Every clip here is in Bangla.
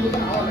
Dengan.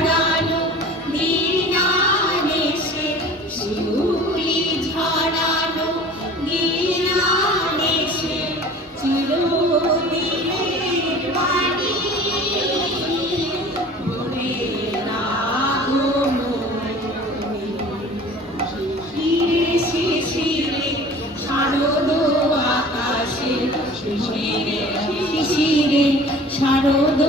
শিশিরে শারদ